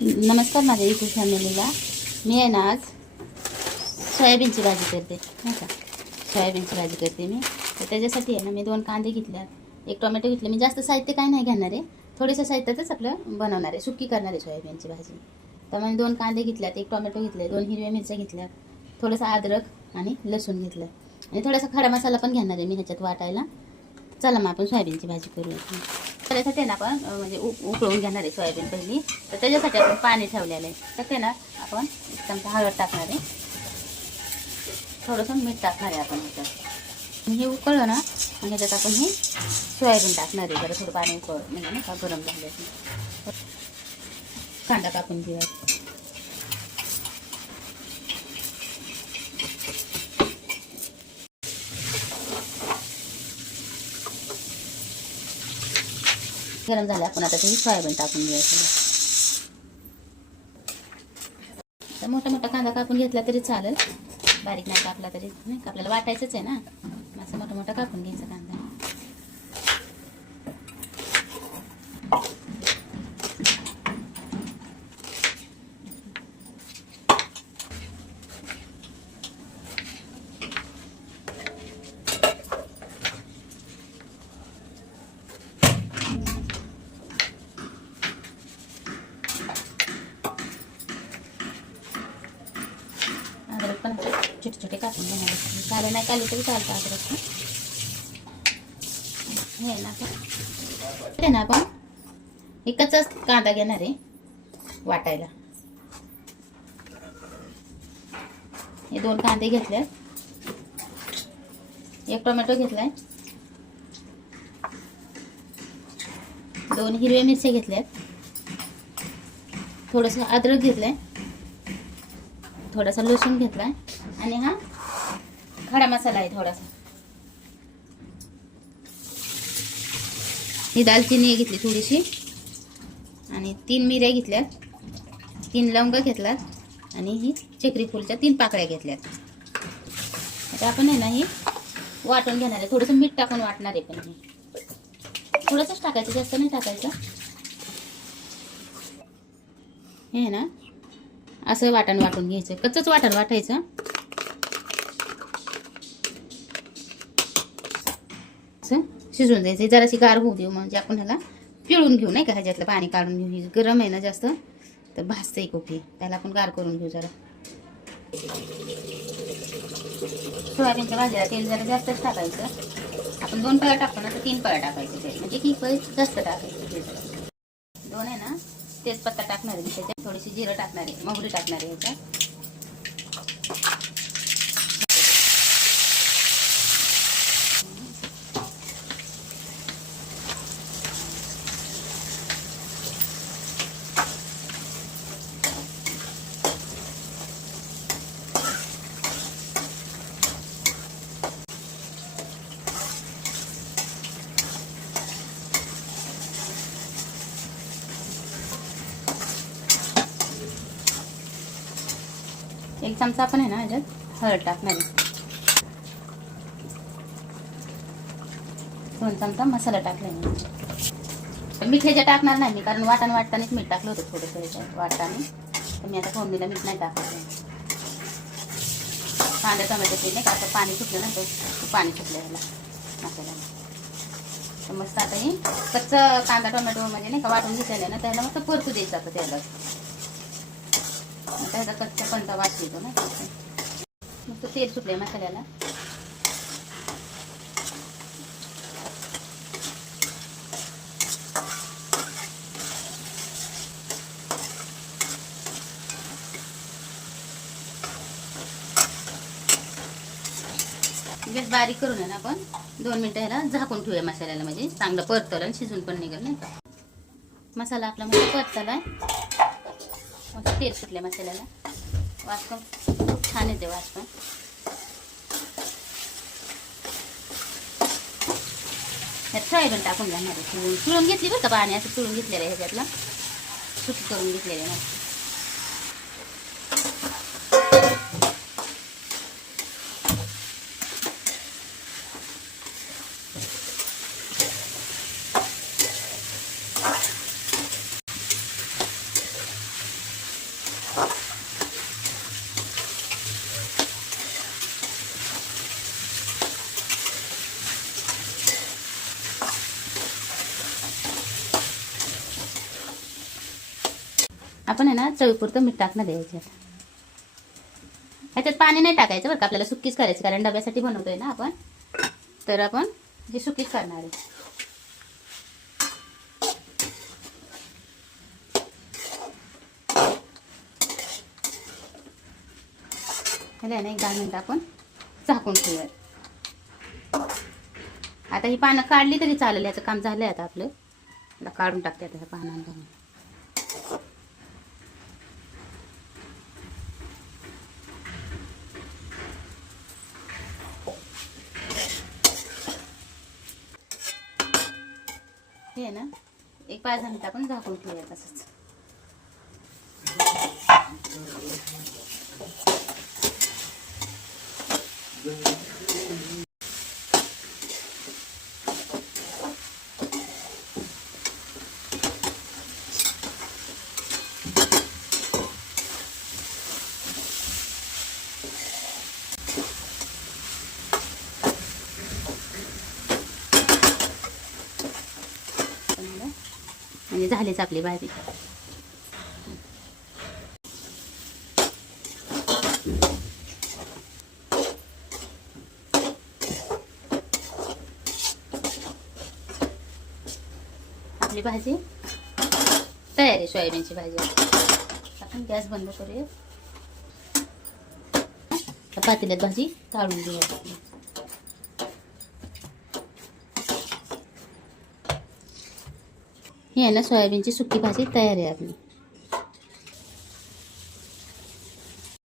नमस्कार माझ्या यूट्यूब फॅमिलीला. मी आहे ना आज सोयाबीनची भाजी करते नाही का. सोयाबीनची भाजी करते मी. तर त्याच्यासाठी आहे ना मी 2 कांदे घेतल्यात, 1 टोमॅटो घेतले. मी जास्त साहित्य काय नाही घेणार आहे, थोडेसे साहित्यातच आपलं बनवणार आहे, सुकी करणार आहे सोयाबीनची भाजी. तर मी 2 कांदे घेतल्यात, 1 टोमॅटो घेतले, 2 हिरव्या मिरच्या घेतल्यात, थोडंसं अद्रक आणि लसूण घेतलं आणि थोडासा खडा मसाला पण घेणार आहे मी ह्याच्यात वाटायला. चला मग आपण सोयाबीनची भाजी करूया. त्यासाठी ना आपण म्हणजे उकळून घेणार आहे सोयाबीन पहिली. तर त्याच्यासाठी आपण पाणी ठेवलेलं आहे. तर ते ना आपण एक चमचा हळद टाकणार आहे, थोडंसं मीठ टाकणार आहे आपण ह्याच्यात. हे उकळलं ना मग ह्याच्यात आपण हे सोयाबीन टाकणार आहे. जरा थोडं पाणी उकळ म्हणजे नाही का गरम झालं. कांदा कापून घेऊया. गरम झालं आपण आता ते सोयाबीन टाकून घ्यायचं. तर मोठा मोठा कांदा कापून घेतला तरी चालेल, बारीक नाही कापला तरी नाही का, आपल्याला वाटायचंच आहे ना. असं मोठा मोठा कापून घ्यायचा कांदा. अद्रक पण छोटे छोटे कापून घेणार. काले नाही काले तरी चालतं अद्रक. हे ना आपण एकच कांदा घेणार आहे वाटायला. हे 2 कांदे घेतले, 1 टोमॅटो घेतलाय, 2 हिरव्या मिरच्या घेतल्यात, थोडंसं अद्रक घेतलंय, थोडासा लसूण घेतलाय आणि हा खडा मसाला आहे थोडासा. ही दालचिनी घेतली थोडीशी आणि 3 मिऱ्या घेतल्यात, 3 लवंग घेतल्यात आणि ही चक्री फुलच्या 3 पाकळ्या घेतल्यात. आता आपण आहे ना ही वाटून घेणार आहे. थोडंसं मीठ टाकून वाटणार आहे, पण हे थोडंसंच टाकायचं, जास्त नाही टाकायचं. हे ना असं वाटण वाटून घ्यायचं, कच्चंच वाटण वाटायचं. असं शिजवून द्यायचं. जराशी गार होऊ देऊ म्हणजे आपण ह्याला पिळून घेऊ नाही का, ह्याच्यातलं पाणी काढून घेऊ. ही गरम आहे ना जास्त, तर भाजतं एक खूप. त्याला आपण गार करून घेऊ जरा. सोयाबीनच्या भाजीला तेल जरा जास्तच टाकायचं. आपण 2 पळ्या टाकतो ना, तर 3 पळ्या टाकायचं तेल, म्हणजे 1 पळी जास्त टाकायचं. 2 आहे ना तेजपत्ता टाकणार आहे त्याच्यात, थोडीशी जिरं टाकणार आहे, मोहरी टाकणार आहे ह्याच्यात. एक चमचा आपण आहे ना ह्याच्यात हळद टाकणार आहे. 2 चमचा मसाला टाकला मी. मीठ ह्याच्यात टाकणार नाही मी, कारण वाटतानाच मीठ टाकलं होतं थोडंसं ह्याच्यात वाटताना. तर मी आता फोडणीला मीठ नाही टाकायचं. कांदा टोमॅटो ते नाही का असं पाणी सुटलं ना, तो पाणी सुटलं ह्याला मसाल्याला. तर मस्त आता ही कच्चं कांदा टोमॅटो म्हणजे नाही का वाटून घेतलेलं ना, त्याला मस्त परतू द्यायचं आता त्याला. त्याचा कच्चा पंता वास येतो ना, मस्त तेल सुटले मसाल्याला. गॅस बारीक करून आहे ना आपण 2 मिनिटं ह्याला झाकून ठेवूया मसाल्याला, म्हणजे चांगलं परतलं आणि शिजून पण निघेल नाही का. मसाला आपला म्हणजे परतला आहे, मस्त तेल सुटले मसाल्याला. वास पण खूप छान येते, वास पण. ह्यात सोयाबीन टाकून घ्या मध्ये, चुळून घेतली बरं का, पाणी असं चुळून घेतलेलं आहे ह्याच्यातला, सुकी करून घेतलेलं आहे. आपण आहे ना चवीपुरतं मीठ टाकणं द्यायचं. ह्याच्यात पाणी नाही टाकायचं बरं का, आपल्याला सुक्कीच करायची, कारण डब्यासाठी बनवतोय ना आपण, तर आपण जी सुक्कीच करणार आहे. ह्याला ना 1 10 मिनिटं आपण झाकून ठेवूया. आता ही पानं काढली तरी चालेल, याचं काम झालंय आता आपलं. आता काढून टाकते आता ह्या पानांना. हे आहे ना 1 5 मिनिटं आपण झाकून ठेवूया तसंच. म्हणजे झालीच आपली भाजी. आपली भाजी तयार आहे, सोयाबीनची भाजी. आपण गॅस बंद करूया. पातेल्यात भाजी काढून घेऊया. ही आहे ना सोयाबीनची सुकी भाजी तयार आहे आपली.